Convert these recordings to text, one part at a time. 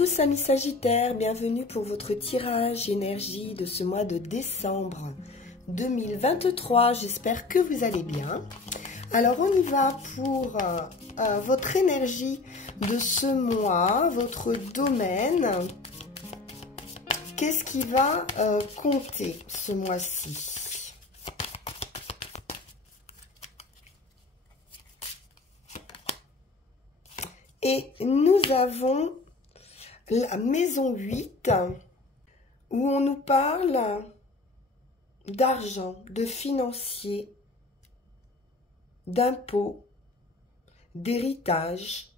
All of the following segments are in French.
tous amis Sagittaires, bienvenue pour votre tirage énergie de ce mois de décembre 2023. J'espère que vous allez bien. Alors on y va pour votre énergie de ce mois, votre domaine. Qu'est-ce qui va compter ce mois-ci? Et nous avons la maison 8, où on nous parle d'argent, de financier, d'impôts, d'héritage,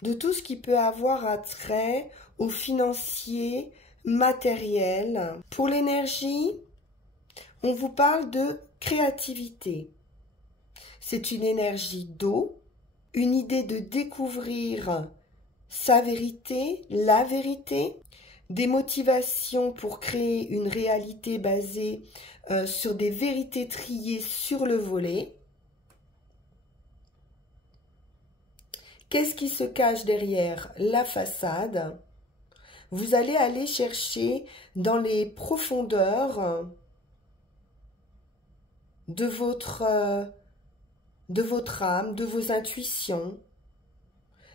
de tout ce qui peut avoir attrait au financier, matériel. Pour l'énergie, on vous parle de créativité. C'est une énergie d'eau, une idée de découvrir sa vérité, la vérité, des motivations pour créer une réalité basée sur des vérités triées sur le volet. Qu'est-ce qui se cache derrière la façade? Vous allez aller chercher dans les profondeurs de votre âme, de vos intuitions.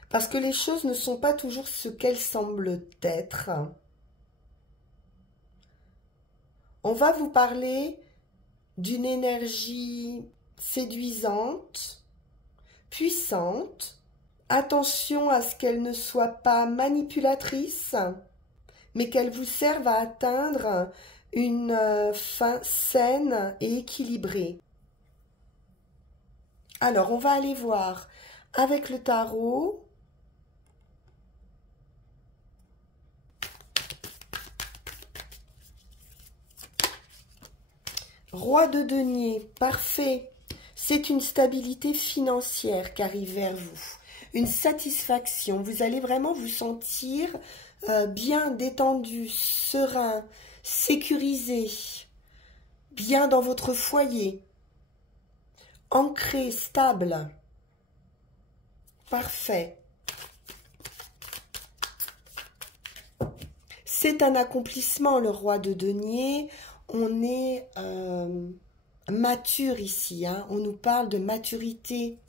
Parce que les choses ne sont pas toujours ce qu'elles semblent être. On va vous parler d'une énergie séduisante, puissante. Attention à ce qu'elle ne soit pas manipulatrice, mais qu'elle vous serve à atteindre une fin saine et équilibrée. Alors, on va aller voir avec le tarot. Roi de denier, parfait. C'est une stabilité financière qui arrive vers vous. Une satisfaction. Vous allez vraiment vous sentir bien détendu, serein, sécurisé, bien dans votre foyer, ancré, stable. Parfait. C'est un accomplissement, le roi de denier. On est mature ici, hein. On nous parle de maturité.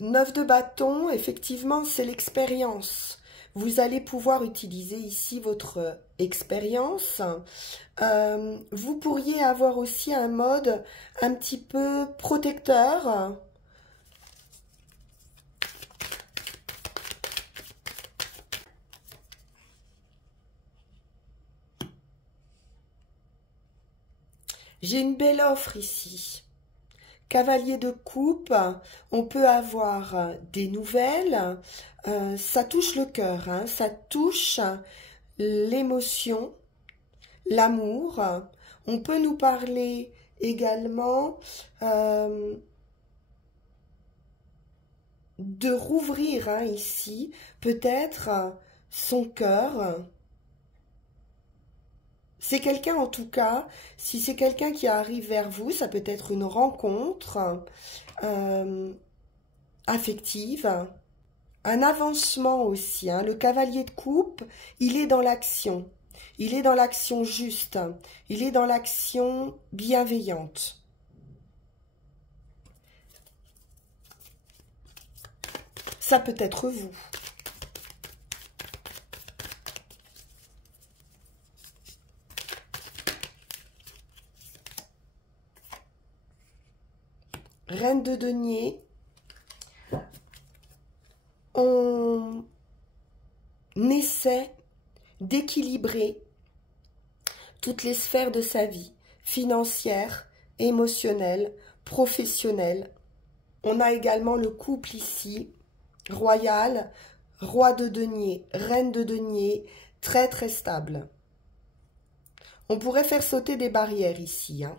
Neuf de bâton, effectivement, c'est l'expérience. Vous allez pouvoir utiliser ici votre expérience. Vous pourriez avoir aussi un mode un petit peu protecteur. J'ai une belle offre ici. Cavalier de coupe, on peut avoir des nouvelles, ça touche le cœur, hein, ça touche l'émotion, l'amour. On peut nous parler également de rouvrir, hein, ici, peut-être son cœur. C'est quelqu'un, en tout cas, si c'est quelqu'un qui arrive vers vous, ça peut être une rencontre affective, un avancement aussi, hein. Le cavalier de coupe, il est dans l'action. Il est dans l'action juste. Il est dans l'action bienveillante. Ça peut être vous. Reine de denier, on essaie d'équilibrer toutes les sphères de sa vie, financière, émotionnelle, professionnelle. On a également le couple ici, royal, roi de denier, reine de denier, très très stable. On pourrait faire sauter des barrières ici, hein.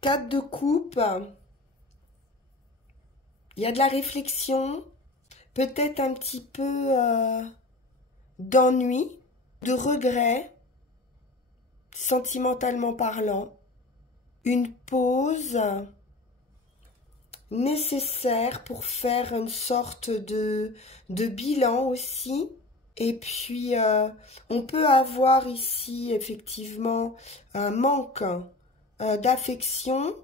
Quatre de coupe, il y a de la réflexion, peut-être un petit peu d'ennui, de regret, sentimentalement parlant. Une pause nécessaire pour faire une sorte de bilan aussi. Et puis, on peut avoir ici effectivement un manque d'affection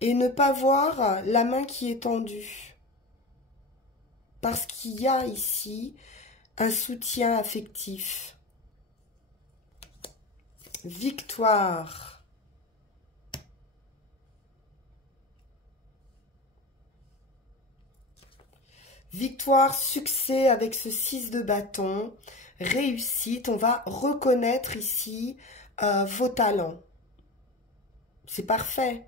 et ne pas voir la main qui est tendue. Parce qu'il y a ici un soutien affectif. Victoire. Victoire, succès avec ce 6 de bâton, réussite. On va reconnaître ici vos talents. C'est parfait.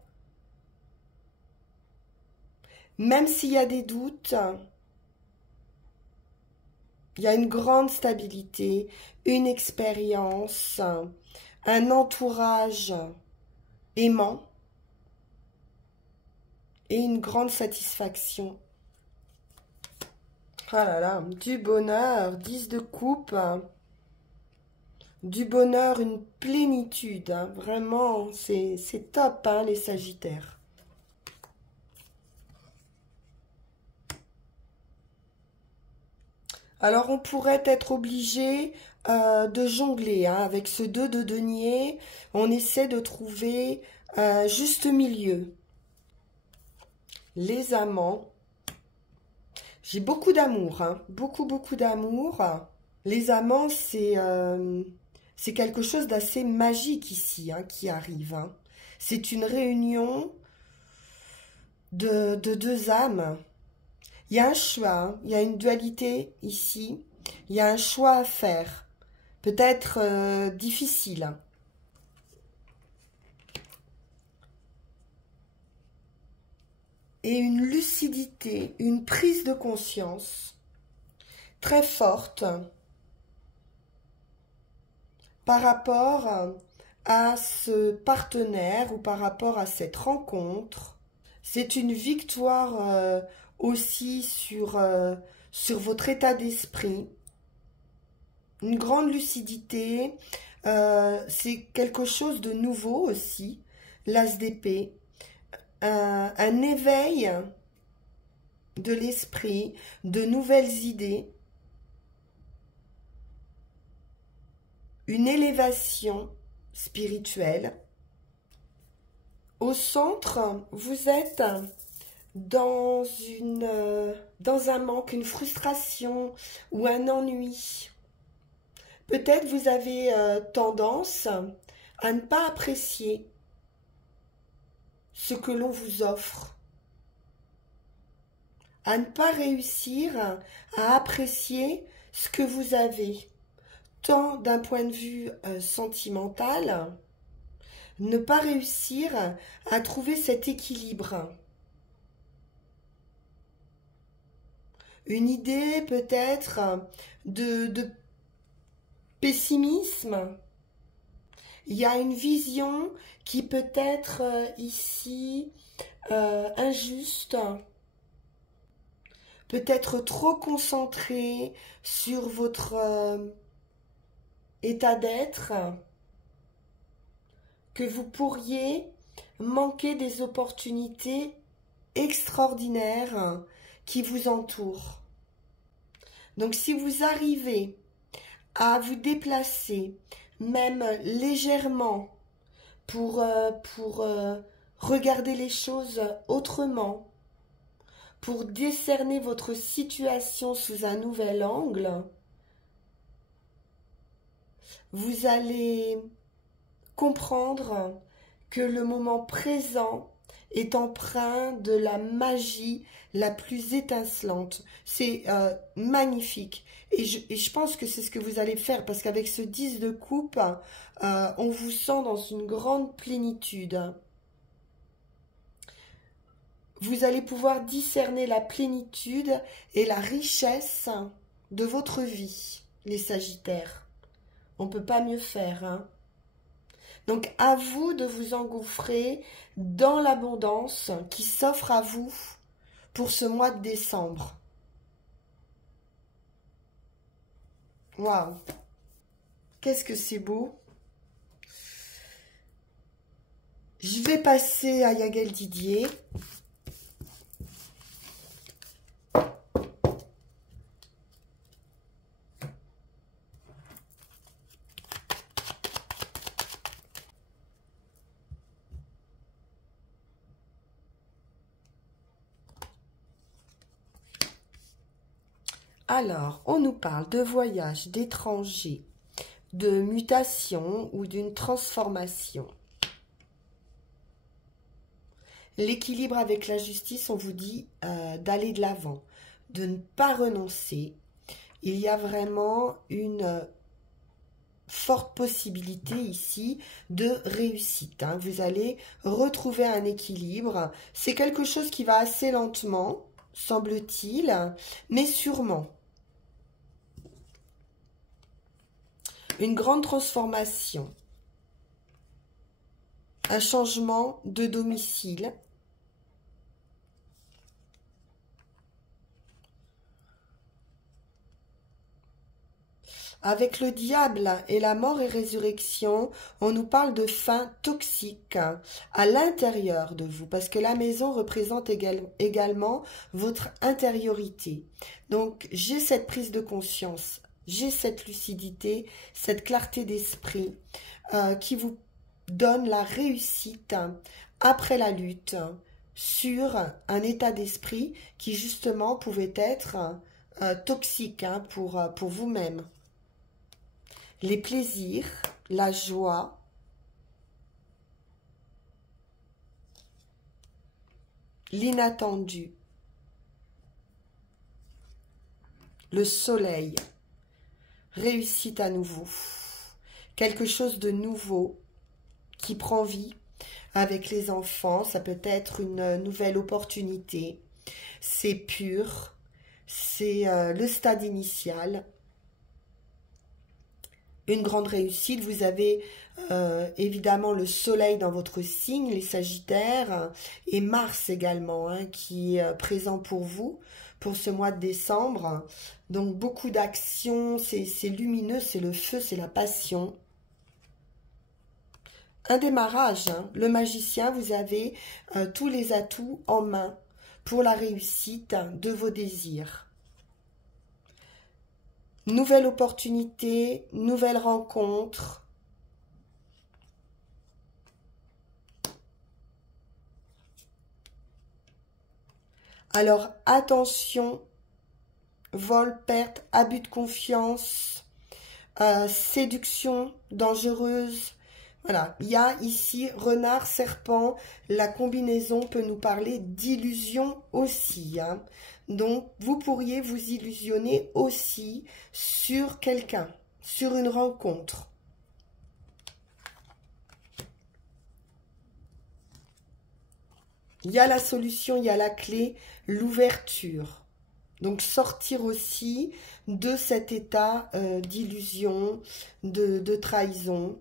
Même s'il y a des doutes, il y a une grande stabilité, une expérience, un entourage aimant et une grande satisfaction. Ah là là, du bonheur, 10 de coupe, du bonheur, une plénitude, hein, vraiment, c'est top, hein, les Sagittaires. Alors, on pourrait être obligé de jongler, hein, avec ce 2 de denier, on essaie de trouver juste milieu. Les amants. J'ai beaucoup d'amour, hein, beaucoup d'amour. Les amants, c'est quelque chose d'assez magique ici, hein, qui arrive. Hein. C'est une réunion de deux âmes. Il y a un choix, hein, il y a une dualité ici. Il y a un choix à faire, peut-être difficile. Hein. Et une lucidité, une prise de conscience très forte par rapport à ce partenaire ou par rapport à cette rencontre. C'est une victoire aussi sur votre état d'esprit, une grande lucidité, c'est quelque chose de nouveau aussi, l'as d'épée. Un éveil de l'esprit, de nouvelles idées, une élévation spirituelle. Au centre, vous êtes dans un manque, une frustration ou un ennui. Peut-être vous avez tendance à ne pas apprécier ce que l'on vous offre, à ne pas réussir à apprécier ce que vous avez, tant d'un point de vue sentimental, ne pas réussir à trouver cet équilibre. Une idée peut-être de pessimisme. Il y a une vision qui peut être ici injuste, peut-être trop concentrée sur votre état d'être, que vous pourriez manquer des opportunités extraordinaires qui vous entourent. Donc si vous arrivez à vous déplacer, même légèrement, pour regarder les choses autrement, pour décerner votre situation sous un nouvel angle, vous allez comprendre que le moment présent est empreint de la magie la plus étincelante. C'est magnifique. Et je pense que c'est ce que vous allez faire, parce qu'avec ce 10 de coupe, on vous sent dans une grande plénitude. Vous allez pouvoir discerner la plénitude et la richesse de votre vie, les Sagittaires. On ne peut pas mieux faire, hein. Donc, à vous de vous engouffrer dans l'abondance qui s'offre à vous pour ce mois de décembre. Waouh! Qu'est-ce que c'est beau! Je vais passer à Yael Didier. Alors, on nous parle de voyage, d'étrangers, de mutation ou d'une transformation. L'équilibre avec la justice, on vous dit d'aller de l'avant, de ne pas renoncer. Il y a vraiment une forte possibilité ici de réussite. Hein. Vous allez retrouver un équilibre. C'est quelque chose qui va assez lentement, semble-t-il, mais sûrement. Une grande transformation. Un changement de domicile. Avec le diable et la mort et résurrection, on nous parle de fin toxique à l'intérieur de vous, parce que la maison représente également votre intériorité. Donc, j'ai cette prise de conscience, j'ai cette lucidité, cette clarté d'esprit qui vous donne la réussite après la lutte sur un état d'esprit qui justement pouvait être toxique pour vous-même. Les plaisirs, la joie, l'inattendu, le soleil, réussite à nouveau, quelque chose de nouveau qui prend vie avec les enfants, ça peut être une nouvelle opportunité, c'est pur, c'est le stade initial. Une grande réussite, vous avez évidemment le soleil dans votre signe, les sagittaires, et Mars également, hein, qui est présent pour vous, pour ce mois de décembre. Donc beaucoup d'actions, c'est lumineux, c'est le feu, c'est la passion. Un démarrage, hein. Le magicien, vous avez tous les atouts en main pour la réussite de vos désirs. Nouvelle opportunité, nouvelle rencontre. Alors attention, vol, perte, abus de confiance, séduction dangereuse. Voilà, il y a ici renard, serpent, la combinaison peut nous parler d'illusion aussi. Hein. Donc, vous pourriez vous illusionner aussi sur quelqu'un, sur une rencontre. Il y a la solution, il y a la clé, l'ouverture. Donc, sortir aussi de cet état d'illusion, de trahison.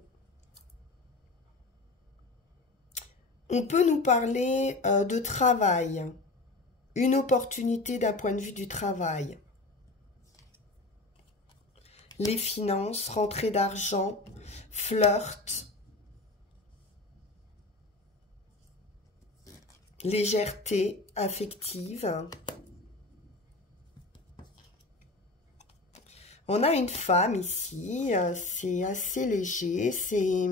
On peut nous parler de travail, une opportunité d'un point de vue du travail. Les finances, rentrée d'argent, flirt, légèreté affective. On a une femme ici, c'est assez léger, c'est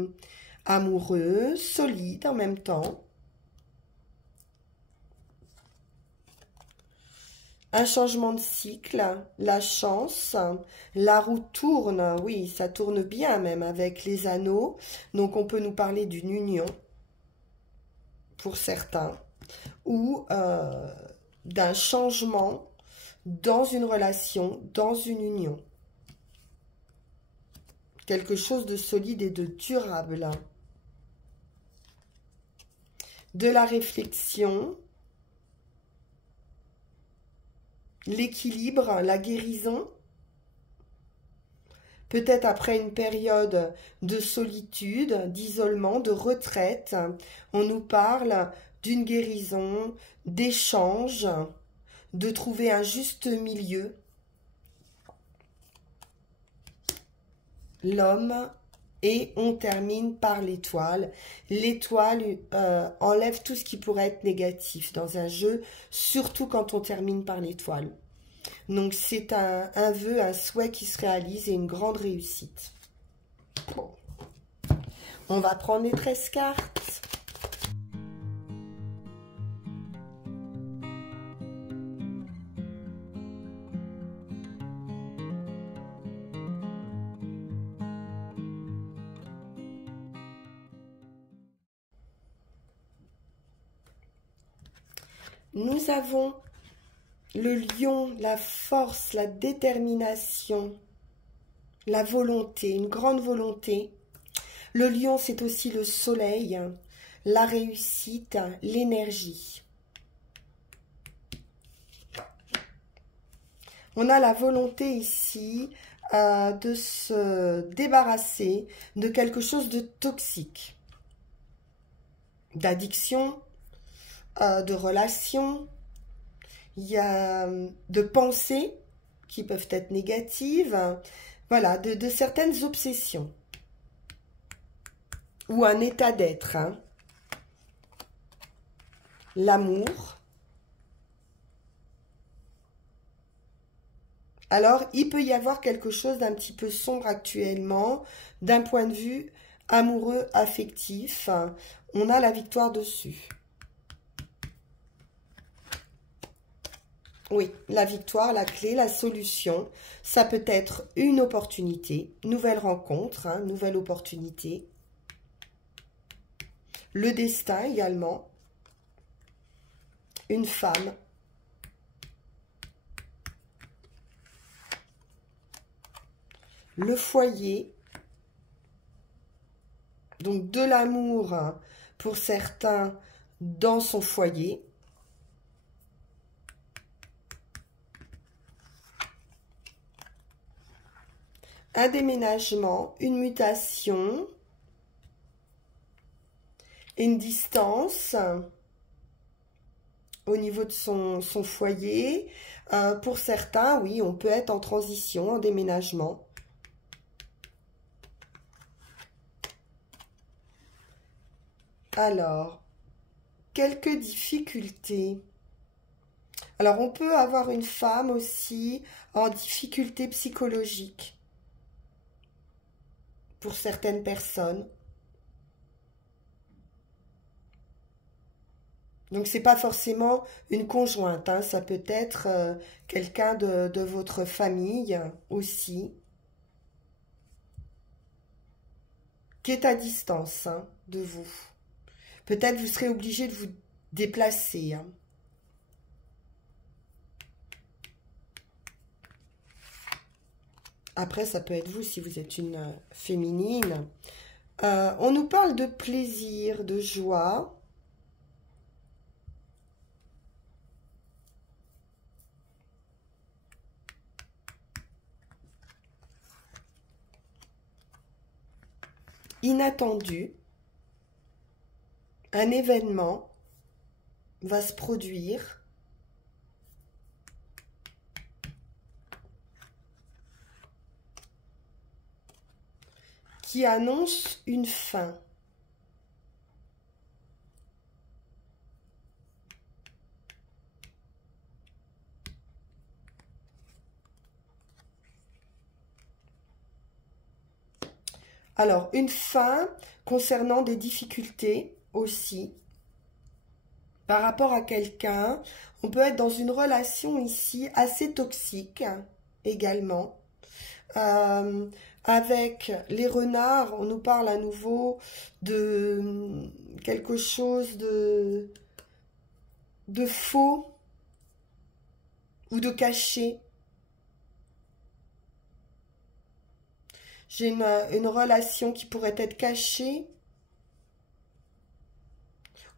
amoureux, solide en même temps. Un changement de cycle, la chance, la roue tourne, oui, ça tourne bien même avec les anneaux. Donc on peut nous parler d'une union pour certains ou d'un changement dans une relation, dans une union. Quelque chose de solide et de durable. De la réflexion, l'équilibre, la guérison. Peut-être après une période de solitude, d'isolement, de retraite, on nous parle d'une guérison, d'échange, de trouver un juste milieu. l'homme et on termine par l'étoile. L'étoile enlève tout ce qui pourrait être négatif dans un jeu, surtout quand on termine par l'étoile. Donc c'est un vœu, un souhait qui se réalise et une grande réussite. Bon. On va prendre les 13 cartes. Nous avons le lion, la force, la détermination, la volonté, une grande volonté. Le lion, c'est aussi le soleil, la réussite, l'énergie. On a la volonté ici de se débarrasser de quelque chose de toxique, d'addiction, de relations. Il y a de pensées qui peuvent être négatives, voilà, de certaines obsessions ou un état d'être. Hein. L'amour. Alors, il peut y avoir quelque chose d'un petit peu sombre actuellement, d'un point de vue amoureux, affectif. On a la victoire dessus. Oui, la victoire, la clé, la solution, ça peut être une opportunité, nouvelle rencontre, hein, nouvelle opportunité. Le destin également, une femme. Le foyer, donc de l'amour pour certains dans son foyer. Un déménagement, une mutation, une distance au niveau de son foyer. Pour certains, oui, on peut être en transition, en déménagement. Alors, quelques difficultés. Alors, on peut avoir une femme aussi en difficulté psychologique pour certaines personnes. Donc, c'est pas forcément une conjointe, hein, ça peut être quelqu'un de votre famille aussi, qui est à distance hein, de vous. Peut-être vous serez obligé de vous déplacer. Hein. Après, ça peut être vous si vous êtes une féminine. On nous parle de plaisir, de joie. Inattendu. Un événement va se produire. Qui annonce une fin. Alors, une fin concernant des difficultés aussi par rapport à quelqu'un. On peut être dans une relation ici assez toxique également. Avec les renards, on nous parle à nouveau de quelque chose de faux ou de caché. J'ai une relation qui pourrait être cachée.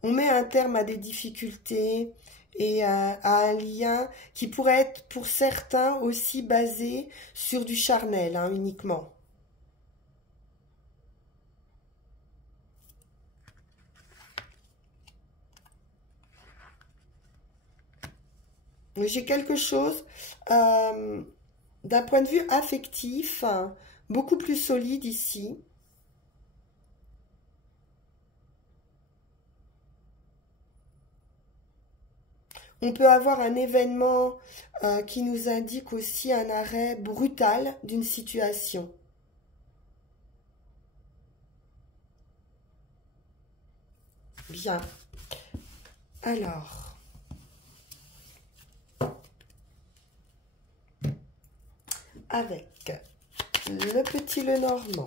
On met un terme à des difficultés et à un lien qui pourrait être pour certains aussi basé sur du charnel hein, uniquement. J'ai quelque chose d'un point de vue affectif, beaucoup plus solide ici. On peut avoir un événement qui nous indique aussi un arrêt brutal d'une situation. Bien. Alors, avec le petit Lenormand,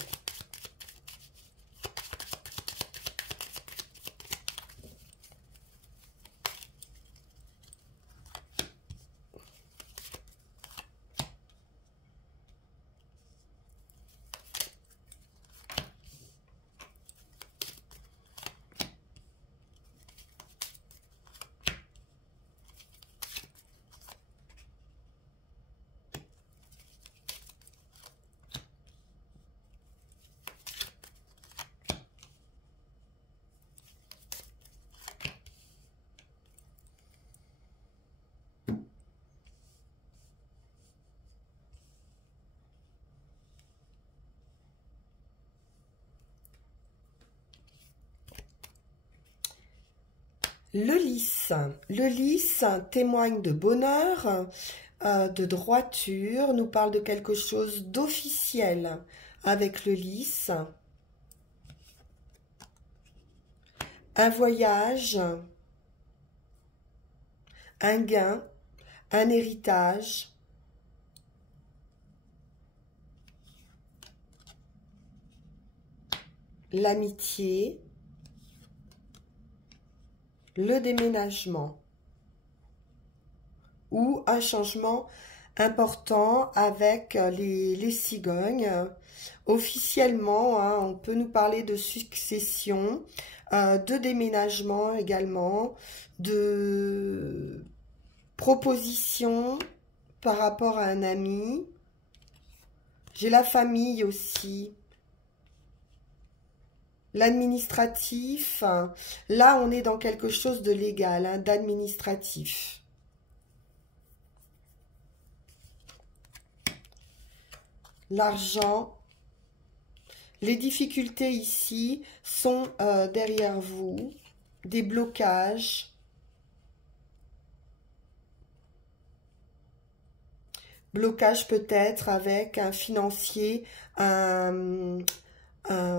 le lys. Le lys témoigne de bonheur, de droiture, nous parle de quelque chose d'officiel avec le lys. Un voyage, un gain, un héritage. L'amitié. Le déménagement ou un changement important avec les cigognes. Officiellement, hein, on peut nous parler de succession, de déménagement également, de proposition par rapport à un ami. J'ai la famille aussi. L'administratif, là on est dans quelque chose de légal, hein, d'administratif. L'argent, les difficultés ici sont derrière vous, des blocages. Blocage peut-être avec un financier, un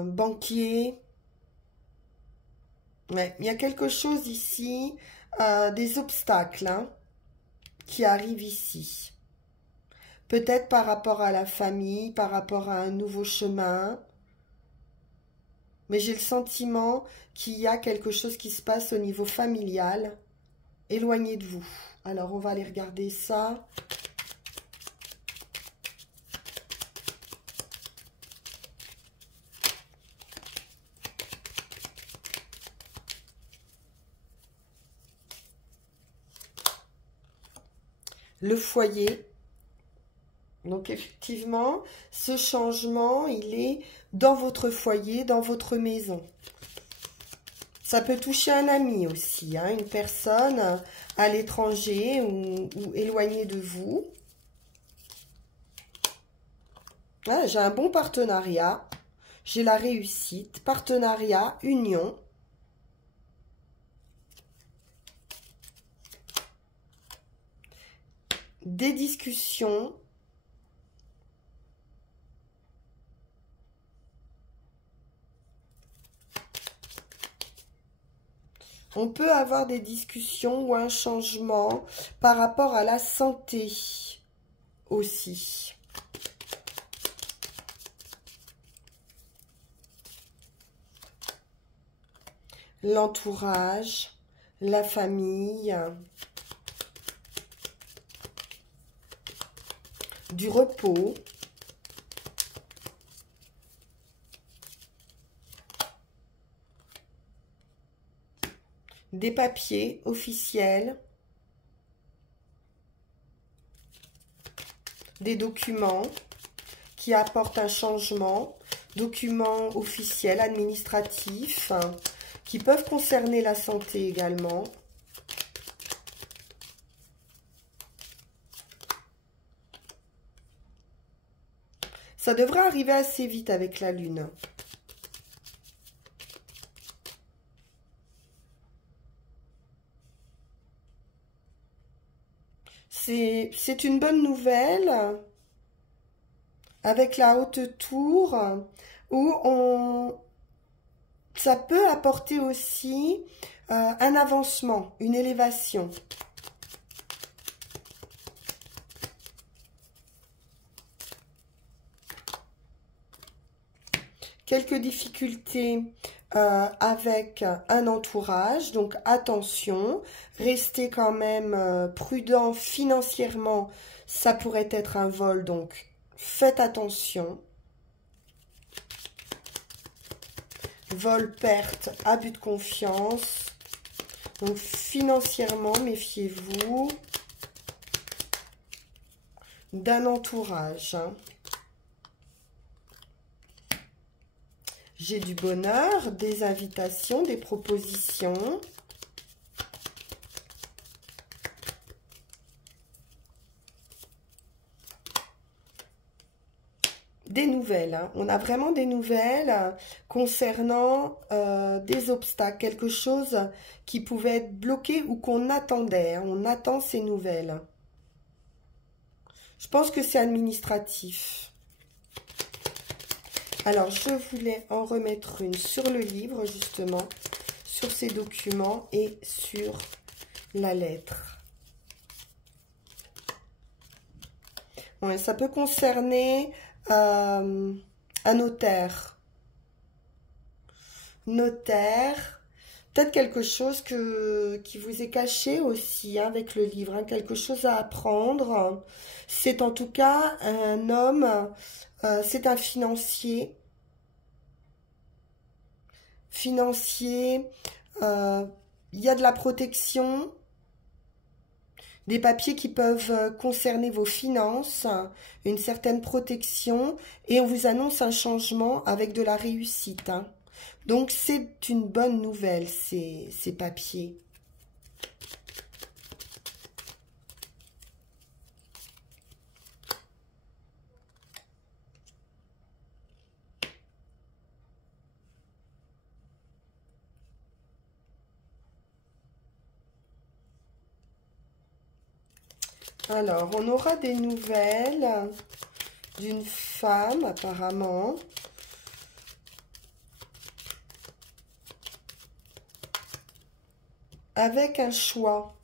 banquier. Ouais, il y a quelque chose ici, des obstacles hein, qui arrivent ici. Peut-être par rapport à la famille, par rapport à un nouveau chemin. Mais j'ai le sentiment qu'il y a quelque chose qui se passe au niveau familial, éloigné de vous. Alors, on va aller regarder ça. Le foyer. Donc effectivement, ce changement, il est dans votre foyer, dans votre maison. Ça peut toucher un ami aussi, hein, une personne à l'étranger ou éloignée de vous. Ah, j'ai un bon partenariat, j'ai la réussite, partenariat, union. Des discussions. On peut avoir des discussions ou un changement par rapport à la santé aussi. L'entourage, la famille, du repos. Des papiers officiels, des documents qui apportent un changement, documents officiels, administratifs, qui peuvent concerner la santé également. Ça devrait arriver assez vite avec la lune. C'est une bonne nouvelle avec la haute tour où ça peut apporter aussi un avancement, une élévation. Quelques difficultés avec un entourage, donc attention, restez quand même prudent financièrement, ça pourrait être un vol, donc faites attention. Vol, perte, abus de confiance, donc financièrement, méfiez-vous d'un entourage. J'ai du bonheur, des invitations, des propositions. Des nouvelles, hein. On a vraiment des nouvelles concernant des obstacles, quelque chose qui pouvait être bloqué ou qu'on attendait, hein. On attend ces nouvelles. Je pense que c'est administratif. Alors, je voulais en remettre une sur le livre, justement, sur ces documents et sur la lettre. Ouais, ça peut concerner un notaire. Notaire, peut-être quelque chose qui vous est caché aussi hein, avec le livre, hein, quelque chose à apprendre. C'est en tout cas un homme, c'est un financier. Financier, il y a de la protection, des papiers qui peuvent concerner vos finances, une certaine protection, et on vous annonce un changement avec de la réussite. Hein. Donc, c'est une bonne nouvelle, ces papiers. Alors, on aura des nouvelles d'une femme, apparemment. Avec un choix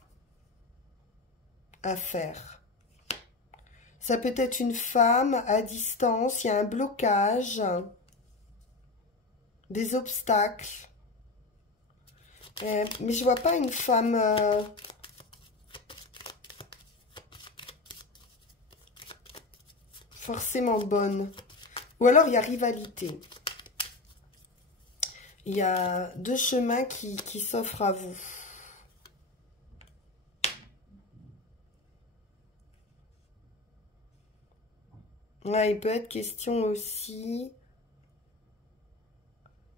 à faire. Ça peut être une femme à distance, il y a un blocage, des obstacles. Mais je vois pas une femme... forcément bonne. Ou alors il y a rivalité. Il y a deux chemins qui s'offrent à vous. Ouais, il peut être question aussi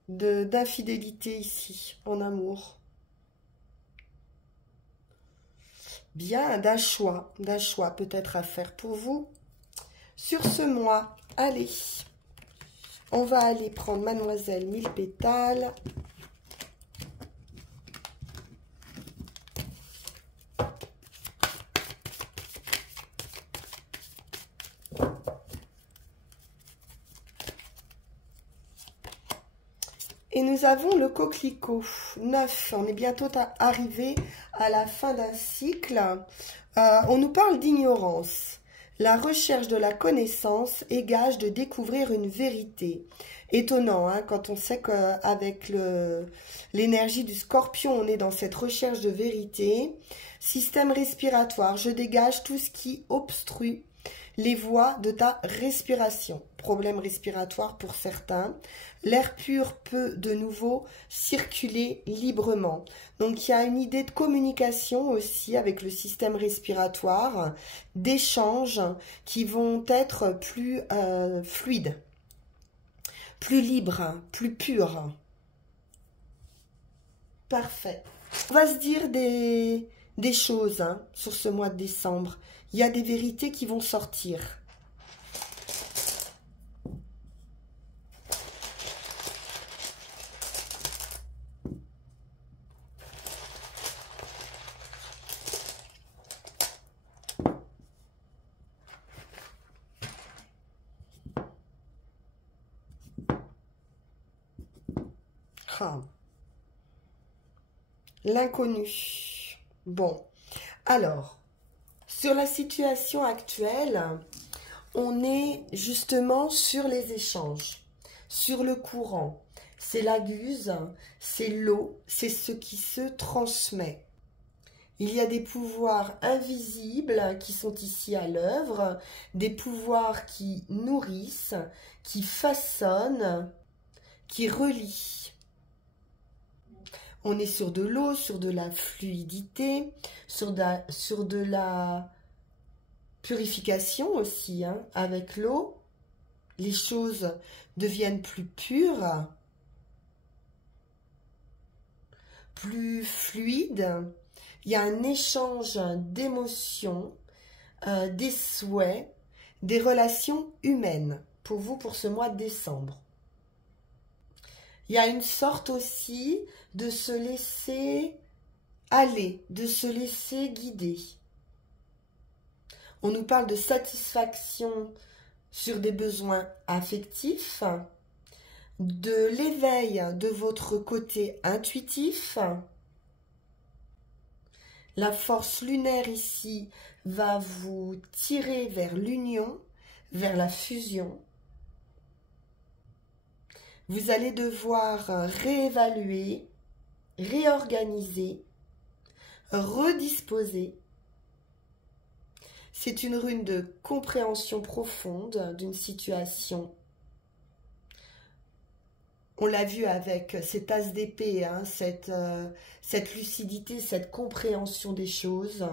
d'infidélité ici, en amour. Bien, d'un choix peut-être à faire pour vous. Sur ce mois, allez, on va aller prendre Mademoiselle 1000 pétales. Et nous avons le coquelicot 9. On est bientôt arrivé à la fin d'un cycle. On nous parle d'ignorance. La recherche de la connaissance est gage de découvrir une vérité. Étonnant, hein, quand on sait qu'avec l'énergie du scorpion, on est dans cette recherche de vérité. Système respiratoire, je dégage tout ce qui obstrue les voies de ta respiration. Problème respiratoire pour certains. L'air pur peut de nouveau circuler librement. Donc il y a une idée de communication aussi avec le système respiratoire, d'échanges qui vont être plus fluides, plus libres, plus purs. Parfait. On va se dire des choses hein, sur ce mois de décembre. Il y a des vérités qui vont sortir. L'inconnu. Bon, alors, sur la situation actuelle, on est justement sur les échanges, sur le courant. C'est la guse, c'est l'eau, c'est ce qui se transmet. Il y a des pouvoirs invisibles qui sont ici à l'œuvre, des pouvoirs qui nourrissent, qui façonnent, qui relient. On est sur de l'eau, sur de la fluidité, sur de la purification aussi. Hein. Avec l'eau, les choses deviennent plus pures, plus fluides. Il y a un échange d'émotions, des souhaits, des relations humaines pour vous pour ce mois de décembre. Il y a une sorte aussi de se laisser aller, de se laisser guider. On nous parle de satisfaction sur des besoins affectifs, de l'éveil de votre côté intuitif. La force lunaire ici va vous tirer vers l'union, vers la fusion. Vous allez devoir réévaluer, réorganiser, redisposer. C'est une rune de compréhension profonde d'une situation. On l'a vu avec cet as d'épée, hein, cette lucidité, cette compréhension des choses.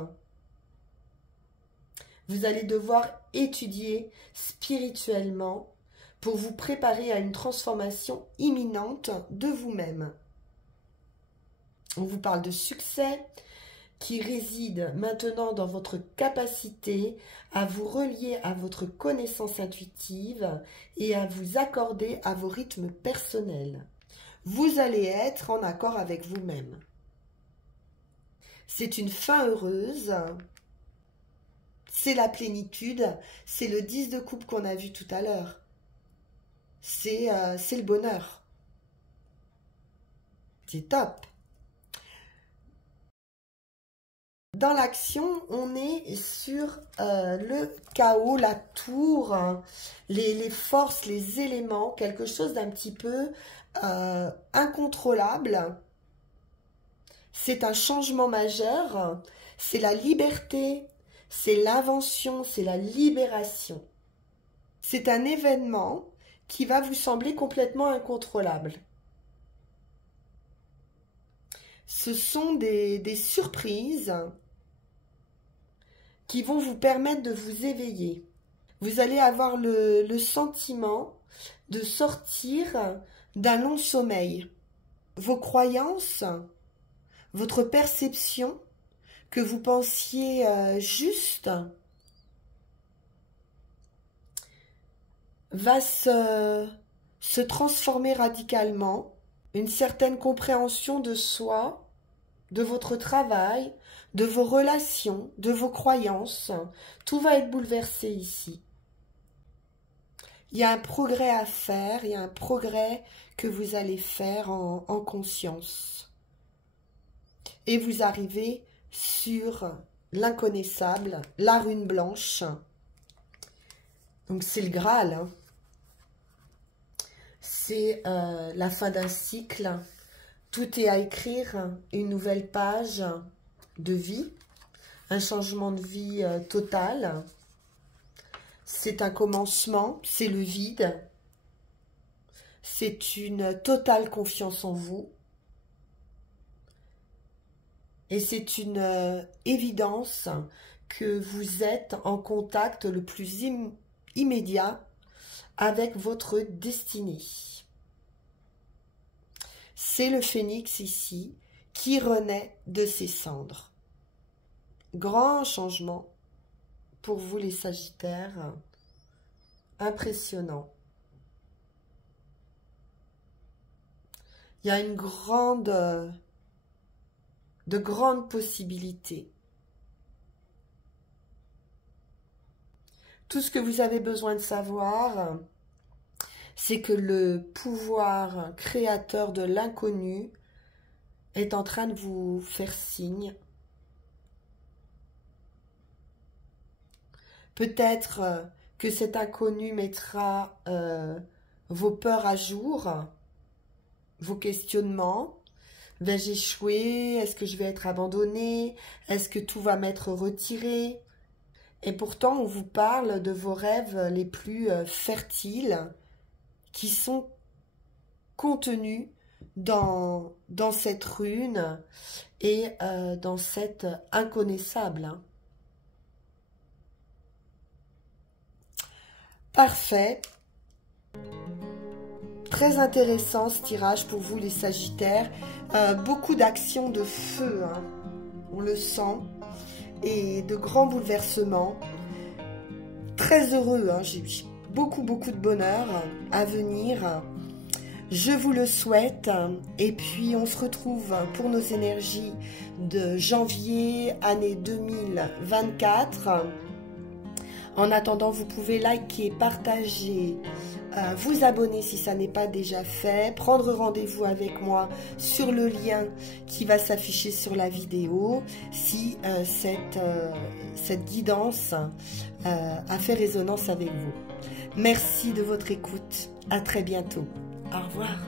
Vous allez devoir étudier spirituellement pour vous préparer à une transformation imminente de vous-même. On vous parle de succès qui réside maintenant dans votre capacité à vous relier à votre connaissance intuitive et à vous accorder à vos rythmes personnels. Vous allez être en accord avec vous-même. C'est une fin heureuse, c'est la plénitude, c'est le 10 de coupe qu'on a vu tout à l'heure. C'est le bonheur. C'est top. Dans l'action, on est sur le chaos, la tour, les forces, les éléments, quelque chose d'un petit peu incontrôlable. C'est un changement majeur, c'est la liberté, c'est l'invention, c'est la libération. C'est un événement qui va vous sembler complètement incontrôlable. Ce sont des surprises qui vont vous permettre de vous éveiller. Vous allez avoir le sentiment de sortir d'un long sommeil. Vos croyances, votre perception que vous pensiez juste va se transformer radicalement. Une certaine compréhension de soi, de votre travail, de vos relations, de vos croyances. Tout va être bouleversé ici. Il y a un progrès à faire, il y a un progrès que vous allez faire en conscience. Et vous arrivez sur l'inconnaissable, la rune blanche. Donc c'est le Graal, hein. C'est la fin d'un cycle. Tout est à écrire, une nouvelle page de vie, un changement de vie total. C'est un commencement, c'est le vide. C'est une totale confiance en vous. Et c'est une évidence que vous êtes en contact le plus immédiat avec votre destinée. C'est le phénix ici qui renaît de ses cendres. Grand changement pour vous les Sagittaires. Impressionnant. Il y a une de grandes possibilités. Tout ce que vous avez besoin de savoir, c'est que le pouvoir créateur de l'inconnu est en train de vous faire signe. Peut-être que cet inconnu mettra vos peurs à jour, vos questionnements. Vais-je échouer? Est-ce que je vais être abandonné? Est-ce que tout va m'être retiré? Et pourtant, on vous parle de vos rêves les plus fertiles qui sont contenus dans cette rune et dans cette inconnaissable. Parfait. Très intéressant ce tirage pour vous les Sagittaires. Beaucoup d'actions de feu, hein. On le sent. Et de grands bouleversements. Très heureux, hein. J'ai beaucoup de bonheur à venir. Je vous le souhaite. Et puis on se retrouve pour nos énergies de janvier, année 2024. En attendant, vous pouvez liker, partager, vous abonner si ça n'est pas déjà fait, prendre rendez-vous avec moi sur le lien qui va s'afficher sur la vidéo si cette guidance a fait résonance avec vous. Merci de votre écoute. À très bientôt. Au revoir.